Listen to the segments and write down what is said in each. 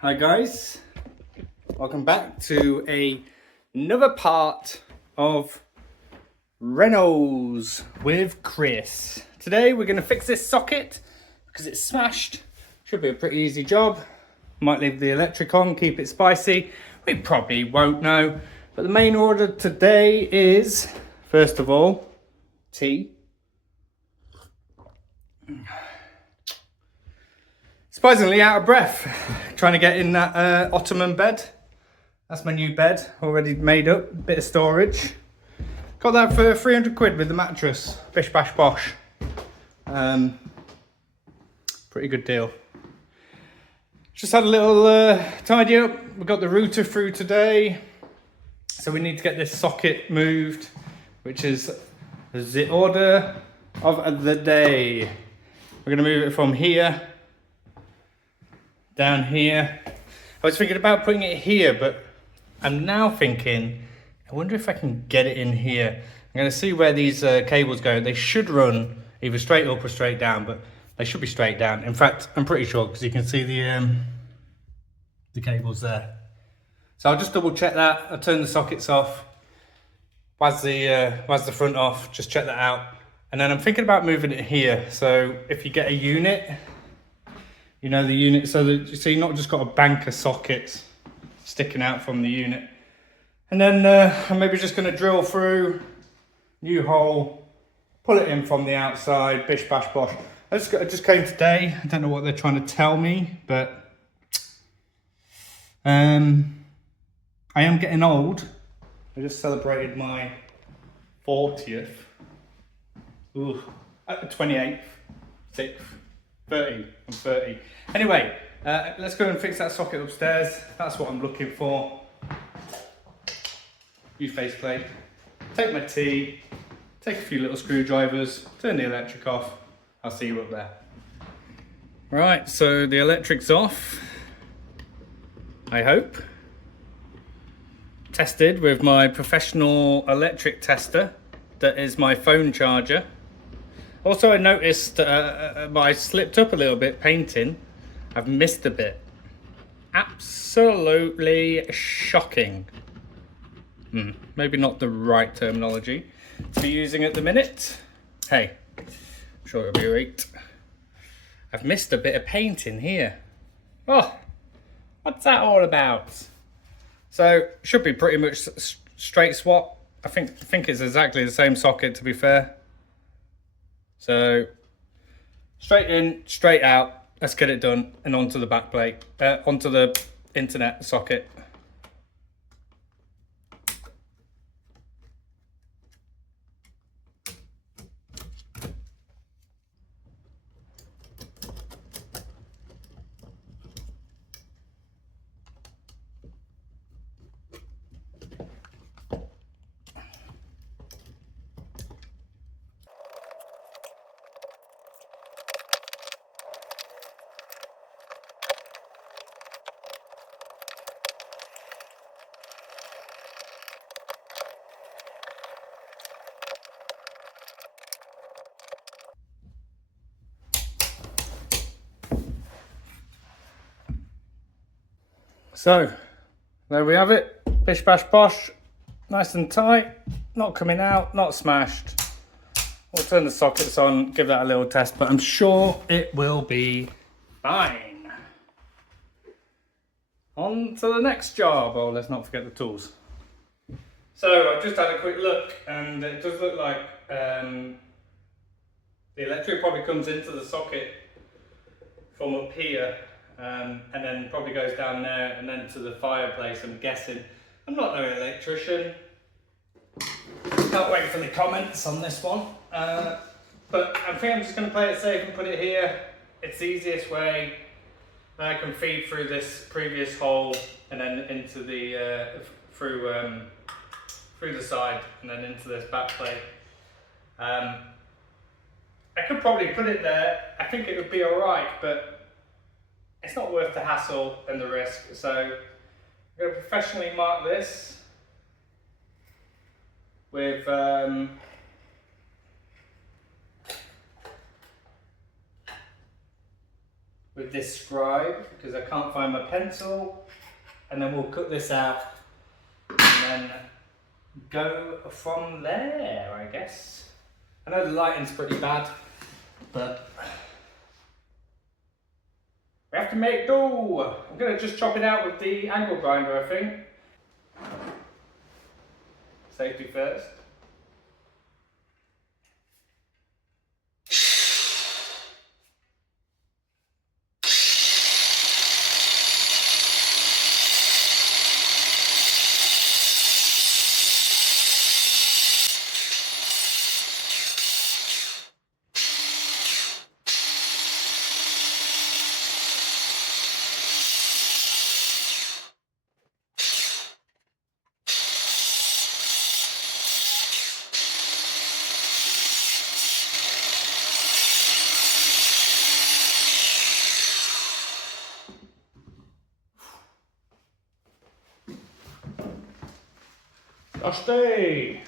Hi guys, welcome back to another part of Reynolds with Chris. Today we're going to fix this socket because it's smashed. Should be a pretty easy job. Might leave the electric on, keep it spicy. We probably won't know. But the main order today is, first of all, tea. Surprisingly out of breath, trying to get in that ottoman bed. That's my new bed, already made up, bit of storage. Got that for 300 quid with the mattress, bish bash bosh. Pretty good deal. Just had a little tidy up. We got the router through today, so we need to get this socket moved, which is the order of the day. We're gonna move it from here down here. I was thinking about putting it here, but I'm now thinking, I wonder if I can get it in here. I'm going to see where these cables go. They should run either straight up or straight down, but they should be straight down. In fact, I'm pretty sure because you can see the cables there. So I'll just double check that. I'll turn the sockets off. Where's the front off? Just check that out. And then I'm thinking about moving it here. So if you get a unit, you know, the unit, so you've not just got a bank of sockets sticking out from the unit. And then I'm maybe just going to drill through, new hole, pull it in from the outside, bish bash bosh. I just came today. I don't know what they're trying to tell me, but I am getting old. I just celebrated my 40th. Ooh, 28th, 6th. 30. I'm 30. Anyway, let's go and fix that socket upstairs. That's what I'm looking for. New faceplate. Take my tea. Take a few little screwdrivers. Turn the electric off. I'll see you up there. Right, so the electric's off. I hope. Tested with my professional electric tester. That is my phone charger. Also, I noticed I slipped up a little bit painting. I've missed a bit. Absolutely shocking. Maybe not the right terminology to be using at the minute. Hey, I'm sure it'll be right. I've missed a bit of painting here. Oh, what's that all about? So, should be pretty much straight swap. I think it's exactly the same socket, to be fair. So, straight in, straight out, let's get it done, and onto the back plate, onto the internet socket. So, there we have it. Bish bash bosh, nice and tight, not coming out, not smashed. We'll turn the sockets on, give that a little test, but I'm sure it will be fine. On to the next job. Oh, let's not forget the tools. So, I've just had a quick look, and it does look like the electric probably comes into the socket from up here. And then probably goes down there and then to the fireplace, I'm guessing. I'm not no electrician. Can't wait for the comments on this one. But I think I'm just going to play it safe and put it here. It's the easiest way. I can feed through this previous hole and then into the through the side and then into this back plate. I could probably put it there. I think it would be alright, but it's not worth the hassle and the risk. So I'm going to professionally mark this with with this scribe because I can't find my pencil, and then we'll cut this out and then go from there, I guess. I know the lighting's pretty bad, but we have to make do. I'm going to just chop it out with the angle grinder, I think. Safety first. Dusty!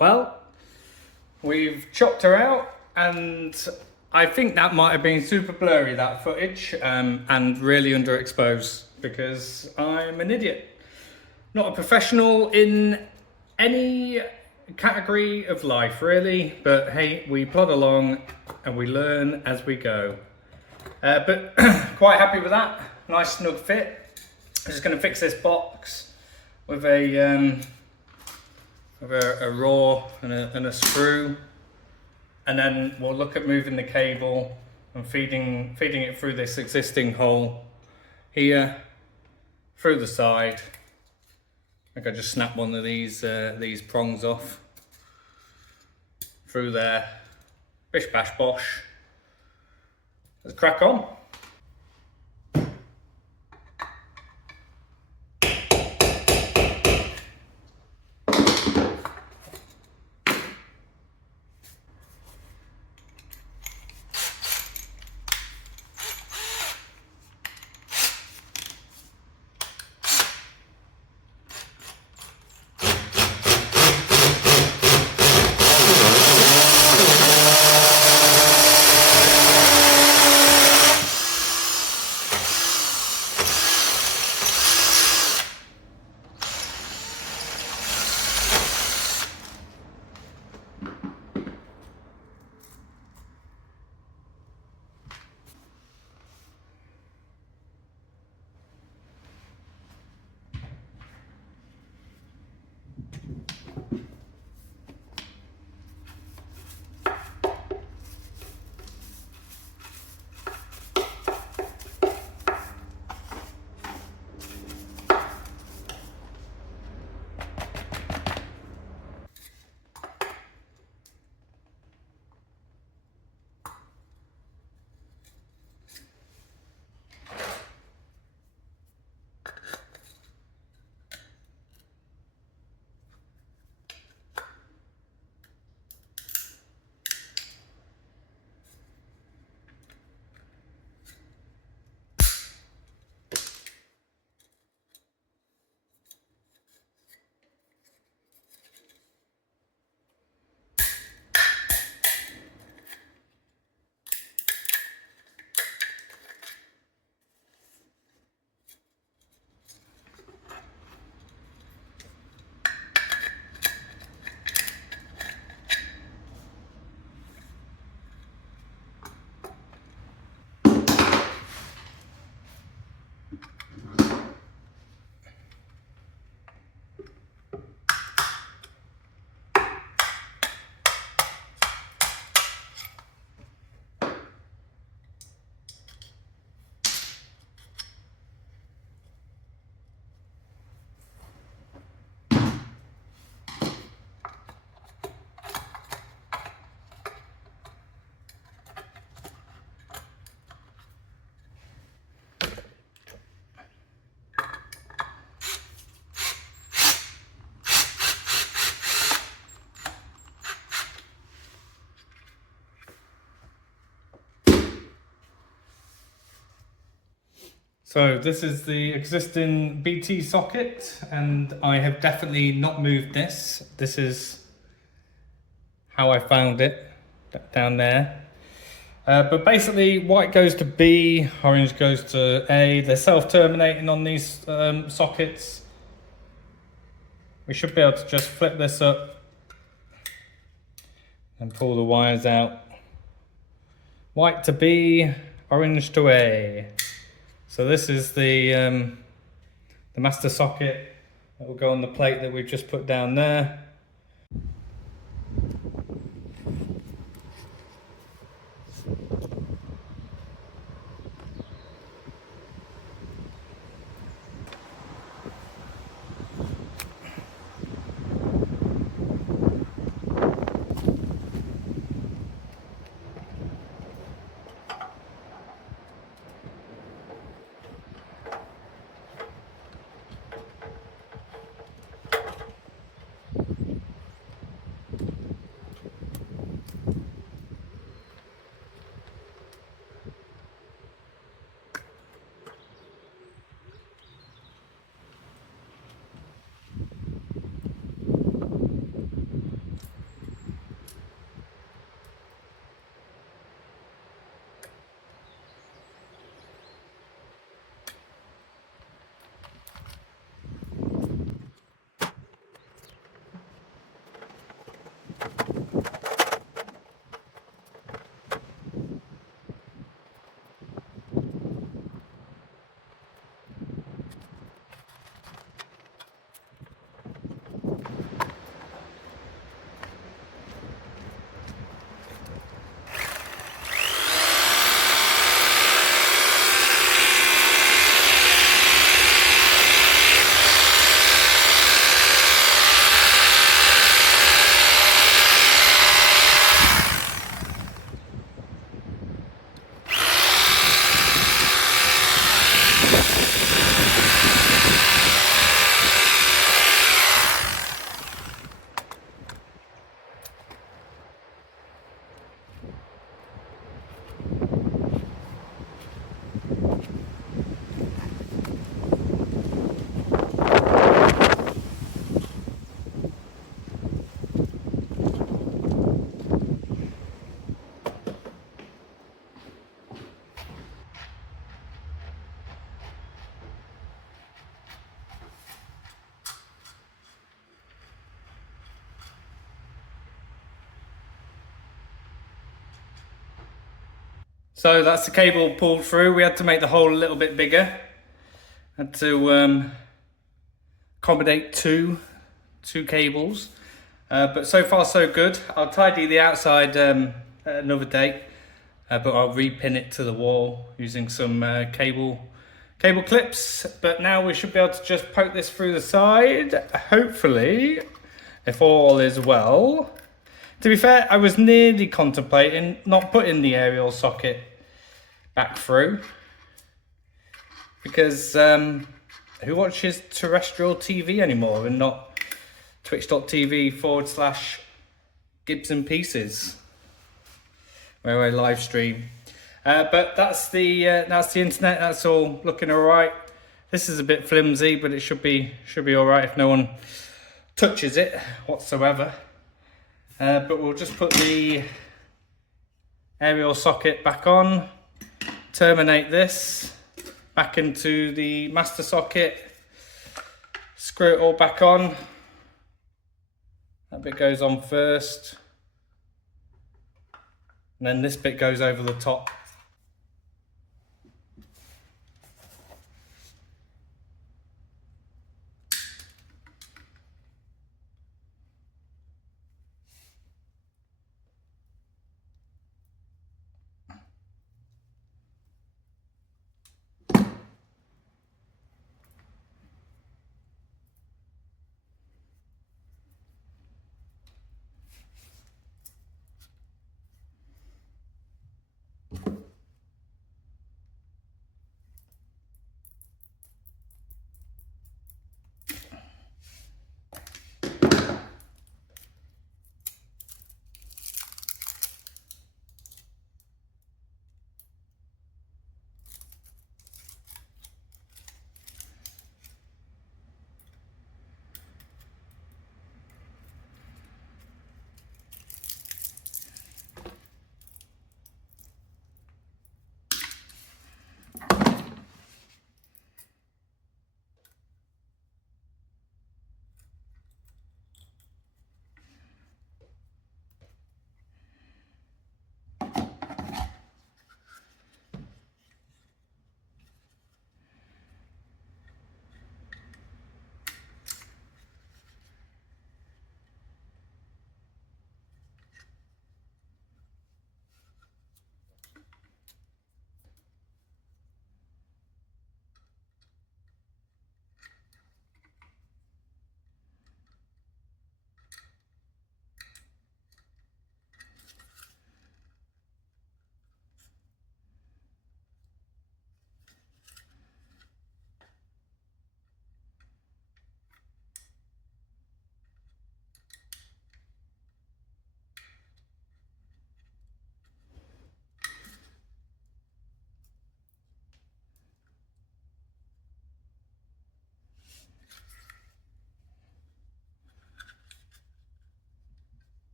Well, we've chopped her out, and I think that might have been super blurry, that footage, and really underexposed because I'm an idiot. Not a professional in any category of life, really, but hey, we plod along and we learn as we go. But quite happy with that. Nice snug fit. I'm just going to fix this box with a raw and a screw, and then we'll look at moving the cable and feeding it through this existing hole here, through the side. I think I just snap one of these prongs off through there. Bish bash bosh. Let's crack on. So this is the existing BT socket, and I have definitely not moved this. This is how I found it, down there. But basically white goes to B, orange goes to A. They're self-terminating on these sockets. We should be able to just flip this up and pull the wires out. White to B, orange to A. So this is the master socket that will go on the plate that we've just put down there. So that's the cable pulled through. We had to make the hole a little bit bigger. Had to accommodate two cables. But so far so good. I'll tidy the outside at another day, but I'll repin it to the wall using some cable clips. But now we should be able to just poke this through the side, hopefully, if all is well. To be fair, I was nearly contemplating not putting the aerial socket back through, because who watches terrestrial TV anymore and not twitch.tv/Gibbs and Pieces where I live stream. But that's the internet. That's all looking all right. This is a bit flimsy, but it should be all right if no one touches it whatsoever. But we'll just put the aerial socket back on, terminate this back into the master socket, screw it all back on. That bit goes on first, and then this bit goes over the top.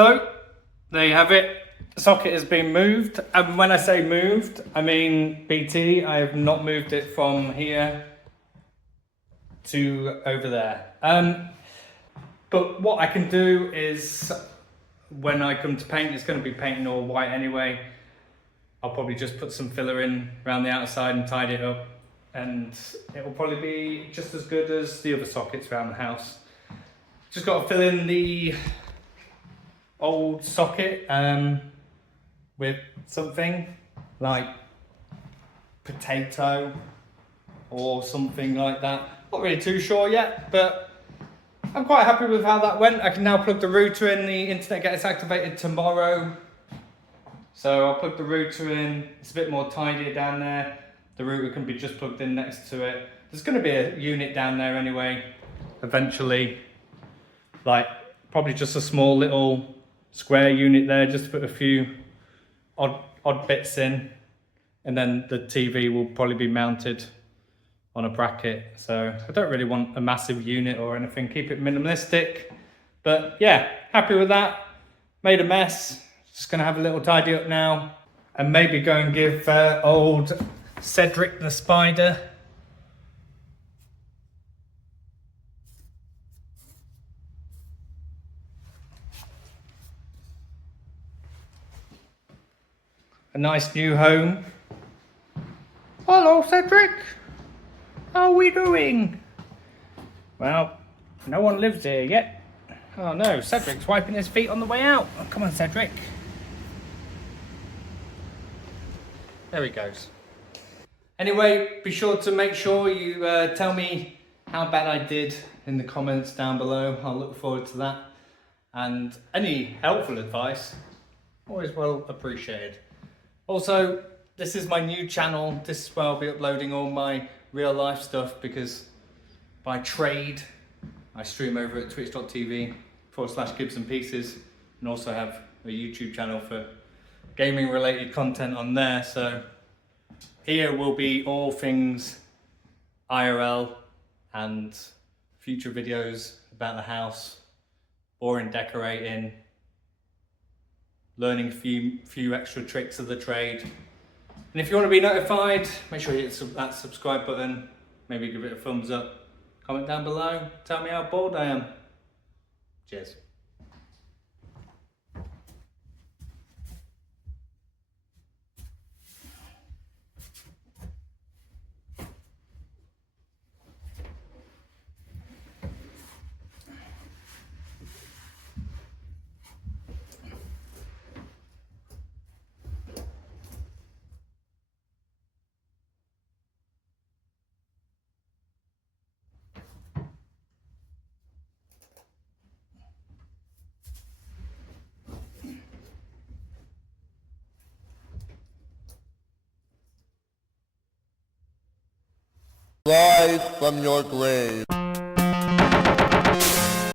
So, there you have it. The socket has been moved. And when I say moved, I mean BT. I have not moved it from here to over there. But what I can do is, when I come to paint, it's going to be painting all white anyway. I'll probably just put some filler in around the outside and tidy it up. And it will probably be just as good as the other sockets around the house. Just got to fill in the old socket with something like potato or something like that. Not really too sure yet, but I'm quite happy with how that went. I can now plug the router in. The internet gets activated tomorrow, so I'll plug the router in. It's a bit more tidier down there. The router can be just plugged in next to it. There's going to be a unit down there anyway eventually, like probably just a small little square unit there, just to put a few odd bits in, and then the TV will probably be mounted on a bracket. So I don't really want a massive unit or anything, keep it minimalistic. But yeah, happy with that. Made a mess, just gonna have a little tidy up now, and maybe go and give old Cedric the spider a nice new home. Hello Cedric, how are we doing? Well, no one lives here yet. Oh no, Cedric's wiping his feet on the way out. Oh, come on Cedric. There he goes. Anyway, be sure to make sure you tell me how bad I did in the comments down below. I'll look forward to that. And any helpful advice, always well appreciated. Also, this is my new channel. This is where I'll be uploading all my real life stuff, because by trade, I stream over at twitch.tv/Gibbs and Pieces, and also have a YouTube channel for gaming related content on there. So here will be all things IRL and future videos about the house, boring decorating, learning a few extra tricks of the trade. And if you want to be notified, make sure you hit that subscribe button, maybe give it a thumbs up, comment down below, tell me how bored I am. Cheers. Rise from your grave.